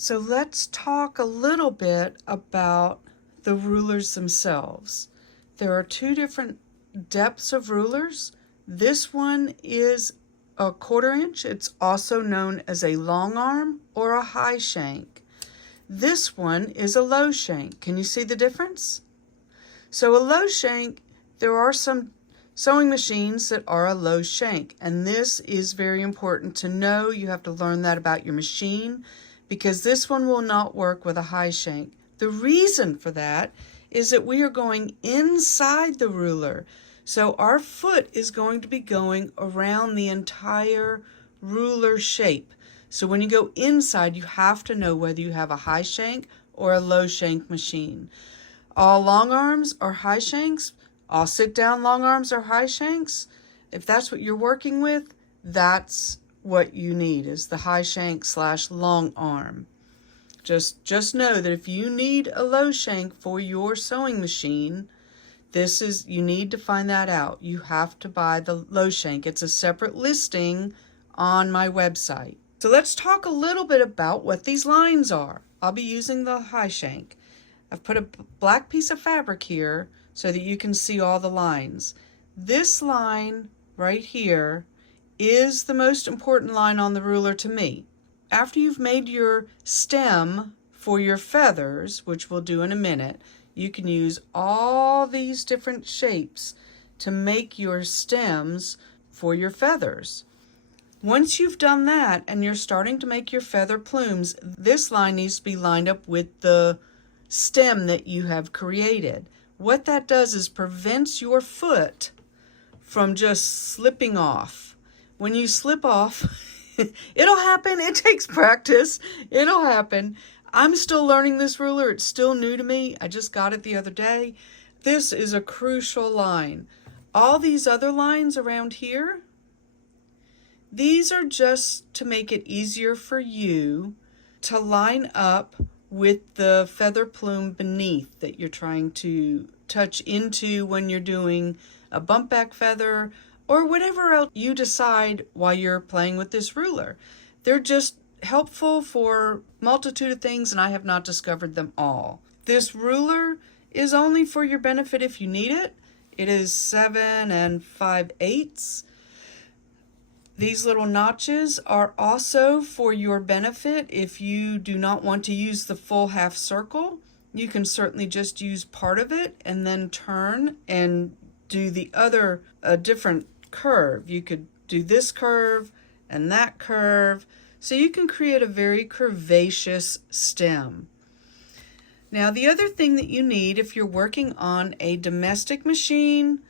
So let's talk a little bit about the rulers themselves. There are two different depths of rulers. This one is a 1/4 inch. It's also known as a long arm or a high shank. This one is a low shank. Can you see the difference? So a low shank, there are some sewing machines that are a low shank, and this is very important to know. You have to learn that about your machine because this one will not work with a high shank. The reason for that is that we are going inside the ruler. So our foot is going to be going around the entire ruler shape. So when you go inside, you have to know whether you have a high shank or a low shank machine. All long arms are high shanks. All sit down long arms are high shanks. If that's what you're working with, that's what you need, is the high shank / long arm. Just know that if you need a low shank for your sewing machine, you need to find that out. You have to buy the low shank. It's a separate listing on my website. So let's talk a little bit about what these lines are. I'll be using the high shank. I've put a black piece of fabric here so that you can see all the lines. This line right here is the most important line on the ruler to me. After you've made your stem for your feathers, which we'll do in a minute, you can use all these different shapes to make your stems for your feathers. Once you've done that and you're starting to make your feather plumes, this line needs to be lined up with the stem that you have created. What that does is prevents your foot from just slipping off. When you slip off, it'll happen. It takes practice. It'll happen. I'm still learning this ruler. It's still new to me. I just got it the other day. This is a crucial line. All these other lines around here, these are just to make it easier for you to line up with the feather plume beneath that you're trying to touch into when you're doing a bump back feather or whatever else you decide while you're playing with this ruler. They're just helpful for a multitude of things, and I have not discovered them all. This ruler is only for your benefit if you need it. It is 7 5/8. These little notches are also for your benefit if you do not want to use the full half circle. You can certainly just use part of it and then turn and do the other different curve. You could do this curve and that curve. So you can create a very curvaceous stem. Now the other thing that you need if you're working on a domestic machine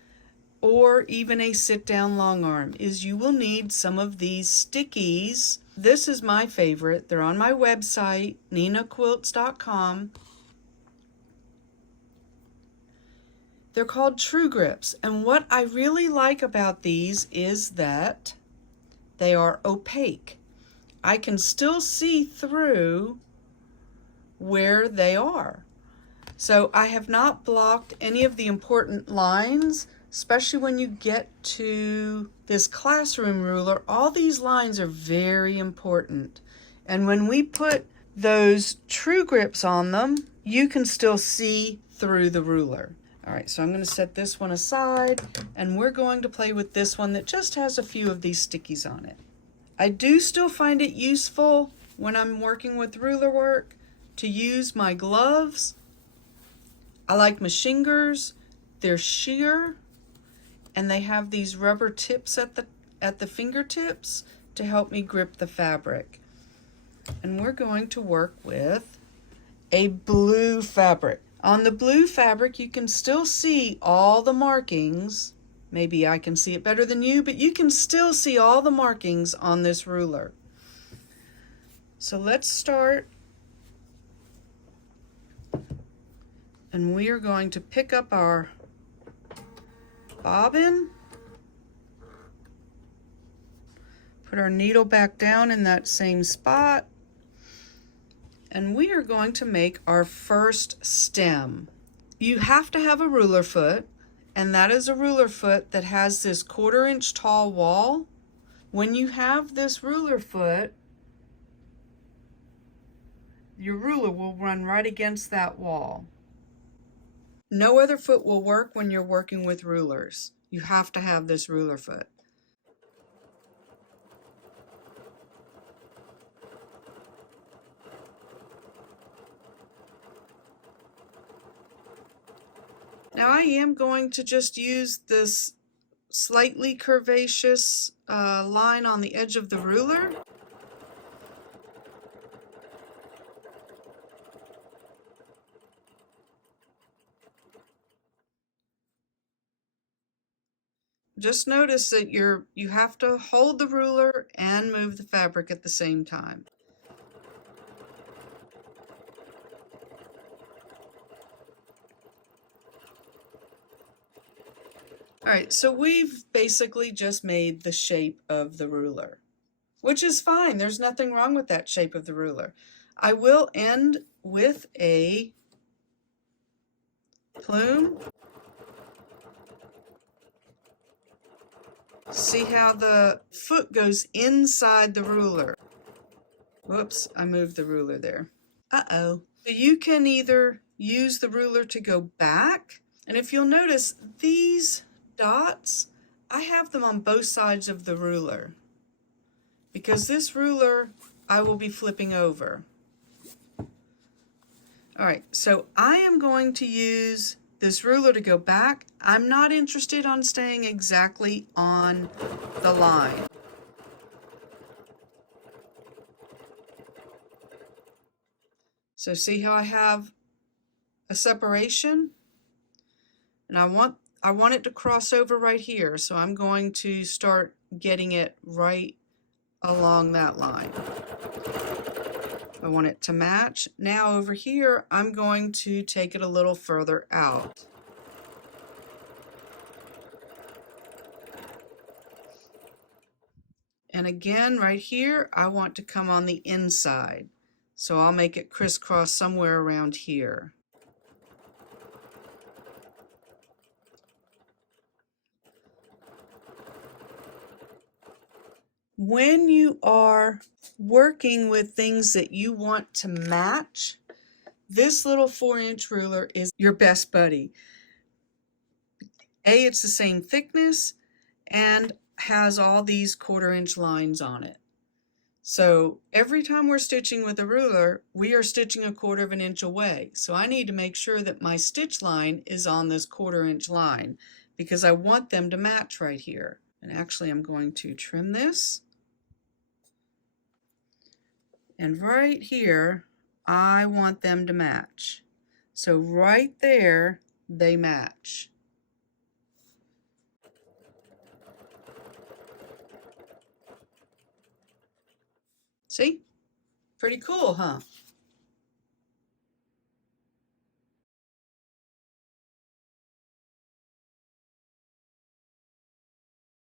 or even a sit-down long arm is you will need some of these stickies. This is my favorite. They're on my website, ninaquilts.com. They're called True Grips, and what I really like about these is that they are opaque. I can still see through where they are. So I have not blocked any of the important lines, especially when you get to this classroom ruler. All these lines are very important. And when we put those True Grips on them, you can still see through the ruler. All right, so I'm going to set this one aside, and we're going to play with this one that just has a few of these stickies on it. I do still find it useful when I'm working with ruler work to use my gloves. I like Machingers. They're sheer, and they have these rubber tips at the fingertips to help me grip the fabric. And we're going to work with a blue fabric. On the blue fabric, you can still see all the markings. Maybe I can see it better than you, but you can still see all the markings on this ruler. So let's start. And we are going to pick up our bobbin, put our needle back down in that same spot, and we are going to make our first stem. You have to have a ruler foot, and that is a ruler foot that has this 1/4 inch tall wall. When you have this ruler foot, your ruler will run right against that wall. No other foot will work when you're working with rulers. You have to have this ruler foot. Now I am going to just use this slightly curvaceous line on the edge of the ruler. Just notice that you have to hold the ruler and move the fabric at the same time. Alright, so we've basically just made the shape of the ruler, which is fine. There's nothing wrong with that shape of the ruler. I will end with a plume. See how the foot goes inside the ruler. Whoops, I moved the ruler there. Uh-oh. So you can either use the ruler to go back, and if you'll notice, these dots, I have them on both sides of the ruler because this ruler I will be flipping over. Alright, so I am going to use this ruler to go back. I'm not interested on staying exactly on the line. So see how I have a separation? And I want it to cross over right here, so I'm going to start getting it right along that line. I want it to match. Now over here, I'm going to take it a little further out. And again, right here, I want to come on the inside. So I'll make it crisscross somewhere around here. When you are working with things that you want to match, this little 4-inch ruler is your best buddy. It's the same thickness and has all these 1/4-inch lines on it. So every time we're stitching with a ruler, we are stitching 1/4 of an inch away. So I need to make sure that my stitch line is on this 1/4-inch line because I want them to match right here. And actually I'm going to trim this. And right here, I want them to match. So right there, they match. See? Pretty cool, huh?